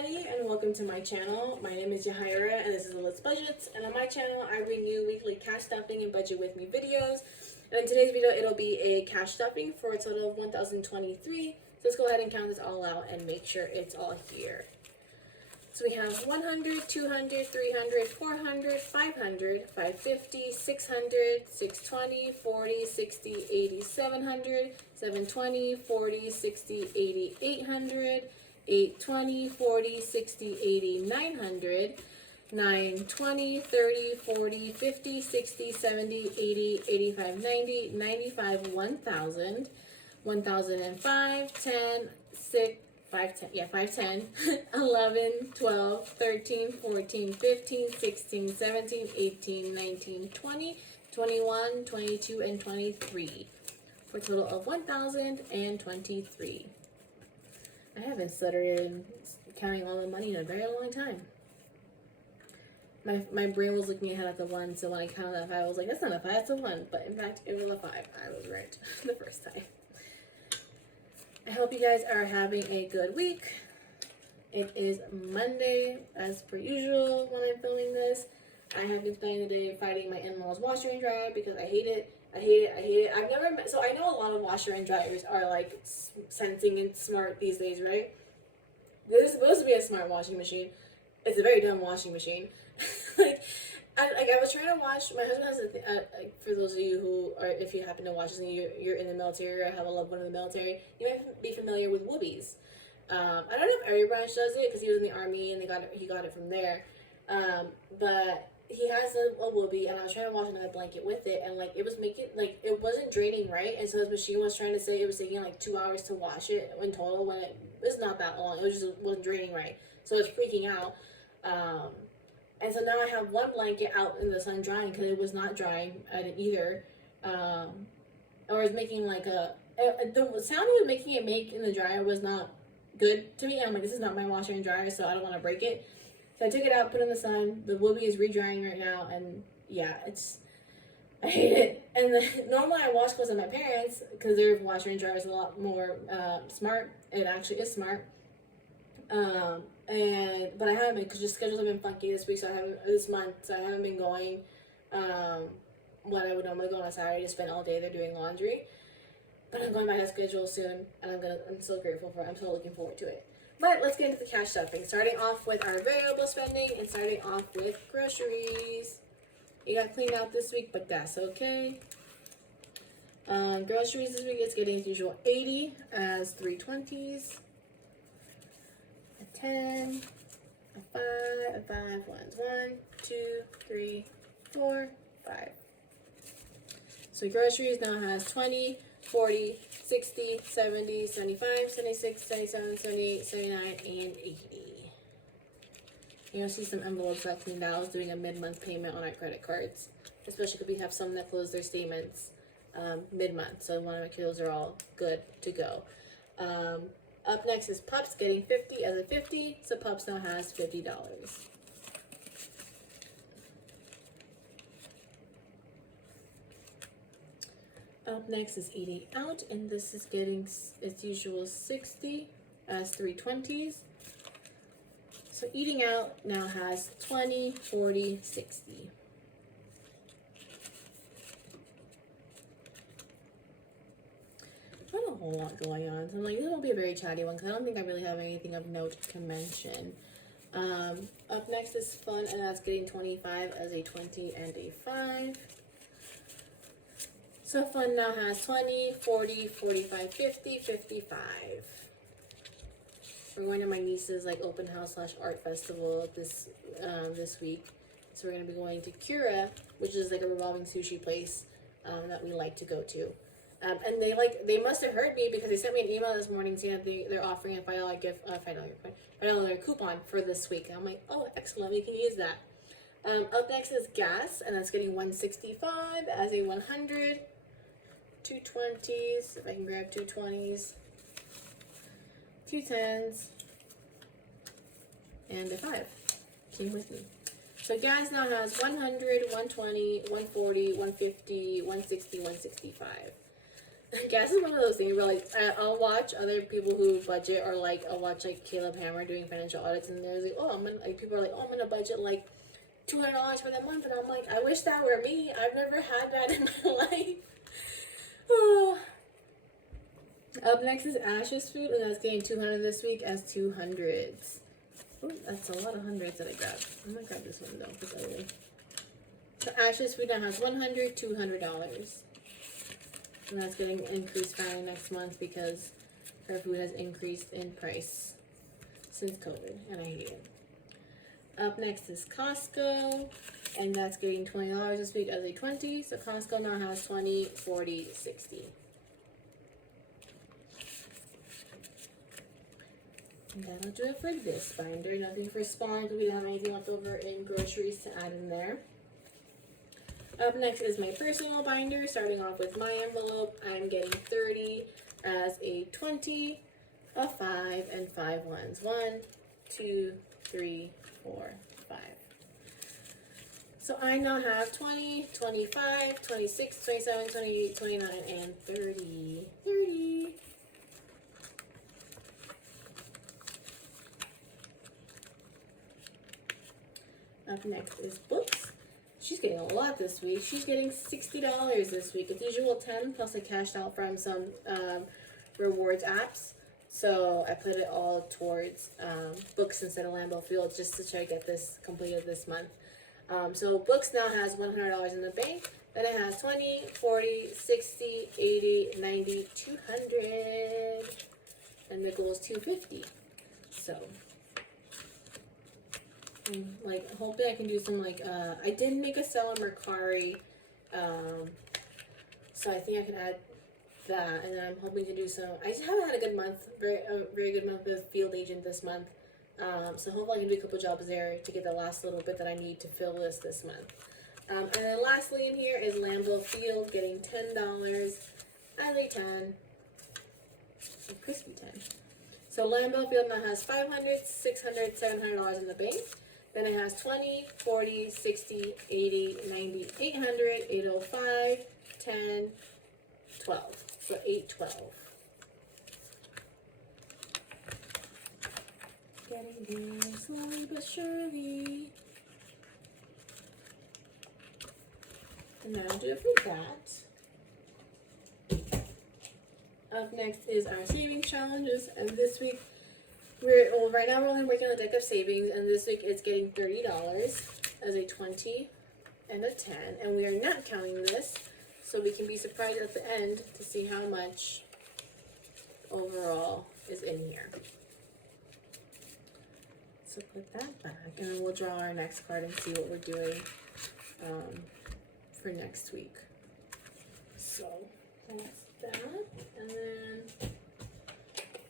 everybody, and welcome to my channel. My name is Yahaira, and this is Let's Budgets. And on my channel, I bring you weekly cash stuffing and budget with me videos. And in today's video, it'll be a cash stuffing for a total of 1,023. So let's go ahead and count this all out and make sure it's all here. So we have 100, 200, 300, 400, 500, 550, 600, 620, 40, 60, 80, 700, 720, 40, 60, 80, 800, 820, 40, 60, 80, 900, 920, 30, 40, 50, 60, 70, 80, 85, 90, 95, 1,000, 1,005, 10, 6, 510, 11, 12, 13, 14, 15, 16, 17, 18, 19, 20, 21, 22, and 23, for a total of 1,023. I haven't started counting all the money in a very long time. My brain was looking ahead at the 1, so when I counted that 5, I was like, that's not a 5, that's a 1. But in fact, it was a 5. I was right the first time. I hope you guys are having a good week. It is Monday, as per usual, when I'm filming this. I have been spending the day fighting my in-laws washer and dryer because I hate it. I hate it. I've never met, so I know a lot of washer and dryers are like sensing and smart these days, right? This is supposed to be a smart washing machine. It's a very dumb washing machine. I was trying to wash. My husband has for those of you who are, if you happen to watch this and you're in the military or have a loved one in the military, you might be familiar with Woobies. I don't know if every branch does it because he was in the army and he got it from there. But he has a Woobie, and I was trying to wash another blanket with it, and like it was making it wasn't draining right, and so his machine was trying to say it was taking like 2 hours to wash it in total when it's not that long. It wasn't draining right, so it's freaking out. And so now I have one blanket out in the sun drying because it was not drying either, or it's making like the sound it was making it make in the dryer was not good to me. I'm like, this is not my washer and dryer, so I don't want to break it. So I took it out, put it in the sun. The Woobie is re-drying right now, and yeah, I hate it. And normally I wash clothes at my parents because their washer and dryer is a lot more smart. It actually is smart. But I haven't been because just schedules have been funky this week, so this month, so I haven't been going. What I would normally go on a Saturday to spend all day there doing laundry. But I'm going back to schedule soon, and I'm so grateful for it. I'm so looking forward to it. But let's get into the cash stuffing. Starting off with our variable spending and starting off with groceries. It got cleaned out this week, but that's okay. Groceries this week is getting as usual 80 as 320s. A 10, a 5 ones. 1, 2, 3, 4, 5. So groceries now has 20, 40, 60, 70, 75, 76, 77, 78, 79, and 80. You'll see some envelopes that cleaned out. I was doing a mid-month payment on our credit cards, especially because we have some that close their statements mid-month. So I want to make sure those are all good to go. Up next is Pups getting 50 as a 50. So Pups now has $50. Up next is Eating Out, and this is getting its usual 60 as 320s. So Eating Out now has 20, 40, 60. Not a whole lot going on, so I'm like, this won't be a very chatty one because I don't think I really have anything of note to mention. Up next is Fun, and that's getting 25 as a 20 and a 5. So Fun now has 20, 40, 45, 50, 55. We're going to my niece's like open house / art festival this week. So we're going to be going to Kura, which is like a revolving sushi place that we like to go to. And they must have heard me because they sent me an email this morning saying that they're offering a $5 coupon for this week. And I'm like, oh, excellent, we can use that. Up next is gas, and that's getting 165 as a 100. 220s, if I can grab 220s, 210s, and a 5 came with me. So gas now has 100, 120, 140, 150, 160, 165. gas is one of those things where like I'll watch other people who budget, or like I'll watch like Caleb Hammer doing financial audits, and there's like, oh, I'm gonna, like, people are like, oh, I'm gonna budget like $200 for the month, and I'm like, I wish that were me. I've never had that in my life. Oh. Up next is Ash's food, and that's getting 200 this week as 200s. Ooh, that's a lot of hundreds that I grabbed. I'm gonna grab this one though, because I will. So Ash's food now has $100, $200. And that's getting increased finally next month because her food has increased in price since COVID, and I hate it. Up next is Costco, and that's getting $20 this week as a 20. So Costco now has 20, 40, 60. And that'll do it for this binder. Nothing for Spawn because we don't have anything left over in groceries to add in there. Up next is my personal binder. Starting off with my envelope, I'm getting 30 as a 20, a 5, and 5 ones. 1, 2, 3, 4, 5. So I now have 20, 25, 26, 27, 28, 29, and 30. 30. Up next is books. She's getting a lot this week. She's getting $60 this week. It's usual 10 plus I cashed out from some rewards apps. So I put it all towards books instead of Lambeau Field just to try to get this completed this month. So books now has $100 in the bank. Then it has 20, 40, 60, 80, 90, 200. And the goal is 250. So like hopefully I can do some like I did make a sell on Mercari, so I think I can add that, and then I'm hoping to do some. I haven't had a good month, very good month with Field Agent this month, so hopefully I can do a couple jobs there to get the last little bit that I need to fill this month. And then lastly in here is Lambeau Field getting $10 as a 10, a crispy 10. So Lambeau Field now has $500, $600, $700 in the bank. Then it has 20, 40, 60, 80, 90, 800, 805, 10, 12. So 812. Getting there slowly but surely. And that'll do it for that. Up next is our savings challenges, and this week right now we're only working on the deck of savings, and this week it's getting $30 as a 20 and a 10, and we are not counting this, so we can be surprised at the end to see how much overall is in here. So put that back, and then we'll draw our next card and see what we're doing for next week. So that's that, and then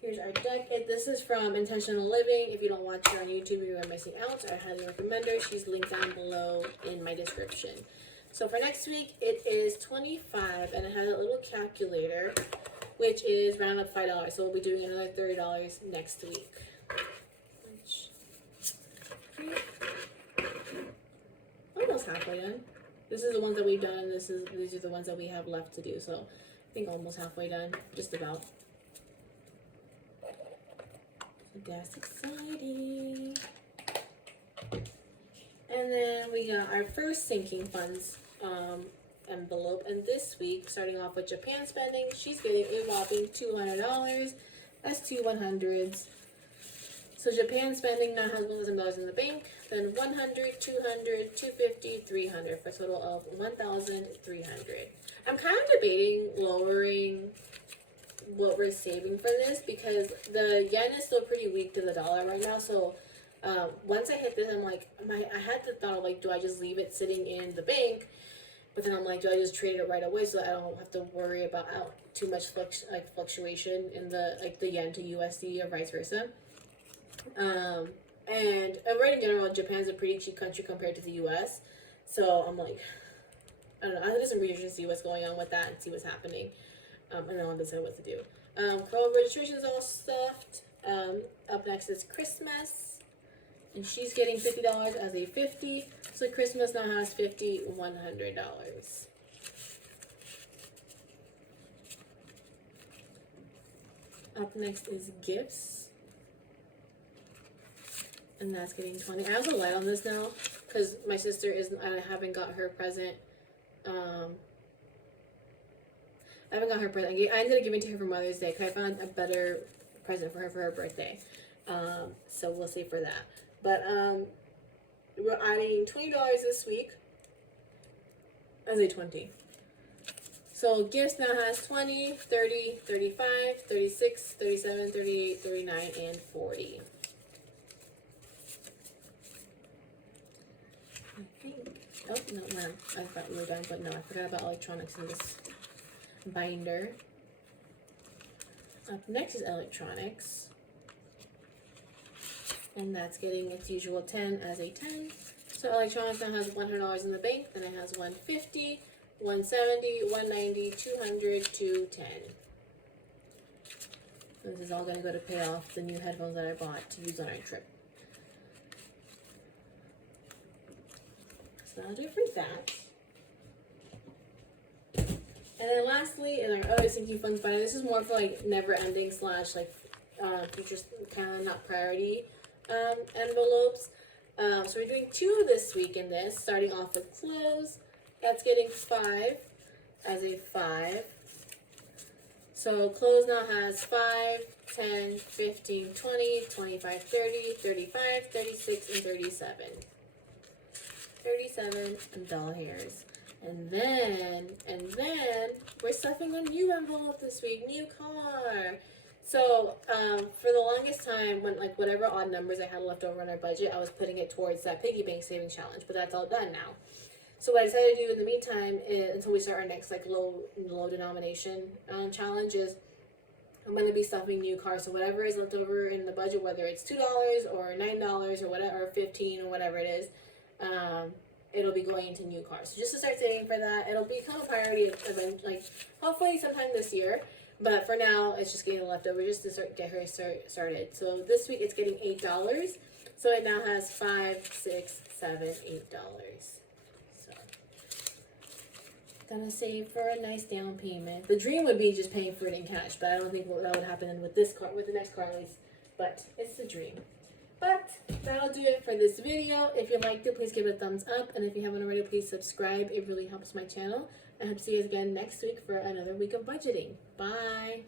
here's our deck. This is from Intentional Living. If you don't watch her on YouTube, you are missing out. I highly recommend her. She's linked down below in my description. So for next week, it is 25, and it has a little calculator, which is round up $5. So we'll be doing another $30 next week. Almost halfway done. This is the ones that we've done, and these are the ones that we have left to do. So I think almost halfway done, just about. That's exciting. And then we got our first sinking funds envelope, and this week, starting off with Japan spending, she's getting a whopping $200. That's 2 100s. So Japan spending now has $1,000 in the bank, then 100, 200, 250, 300 for a total of 1,300. I'm kind of debating lowering what we're saving for this because the yen is still pretty weak to the dollar right now. So once I hit this, I'm like, I had the thought of like, do I just leave it sitting in the bank? But then I'm like, do I just trade it right away so that I don't have to worry about too much fluctuation in the yen to USD or vice versa? And right in general, Japan's a pretty cheap country compared to the US. So I'm like, I don't know. I have to do some research and see what's going on with that and see what's happening. And then I'll decide what to do. Crow registration's all stuffed. Up next is Christmas. And she's getting $50 as a 50. So Christmas now has $100. Up next is gifts. And that's getting 20. I also lied on this now because my sister I haven't got her present. I haven't got her present. I ended up giving to her for Mother's Day because I found a better present for her birthday. So we'll see for that. But we're adding $20 this week. I say 20. So gifts now has 20, 30, 35, 36, 37, 38, 39, and 40. I think. Oh, no, wow. I thought we were done, but no, I forgot about electronics in this binder. Up next is electronics. And that's getting its usual 10 as a 10. So electronics now has $100 in the bank, then it has $150, $170, $190, $200, $210. This is all going to go to pay off the new headphones that I bought to use on our trip. So that'll do it for that. And then lastly, in our other sinking funds binder, this is more for like never ending / like future kind of not priority envelopes. So we're doing 2 this week in this, starting off with clothes. That's getting 5 as a 5. So clothes now has 5, 10, 15, 20, 25, 30, 35, 36, and 37. 37 and doll hairs. And then we're stuffing a new envelope this week, new car. So for the longest time, when like whatever odd numbers I had left over in our budget, I was putting it towards that piggy bank saving challenge. But that's all done now. So what I decided to do in the meantime, until we start our next like low denomination challenge, is I'm going to be stuffing new cars. So whatever is left over in the budget, whether it's $2 or $9 or whatever, or 15 or whatever it is, it'll be going into new cars. So just to start saving for that, it'll become a priority event, like hopefully sometime this year. But for now, it's just getting leftover just to get her started. So this week it's getting $8. So it now has $5, $6, $7, $8. So gonna save for a nice down payment. The dream would be just paying for it in cash, but I don't think that would happen with this car, with the next car at least. But it's the dream. But that'll do it for this video. If you liked it, please give it a thumbs up. And if you haven't already, please subscribe. It really helps my channel. I hope to see you guys again next week for another week of budgeting. Bye.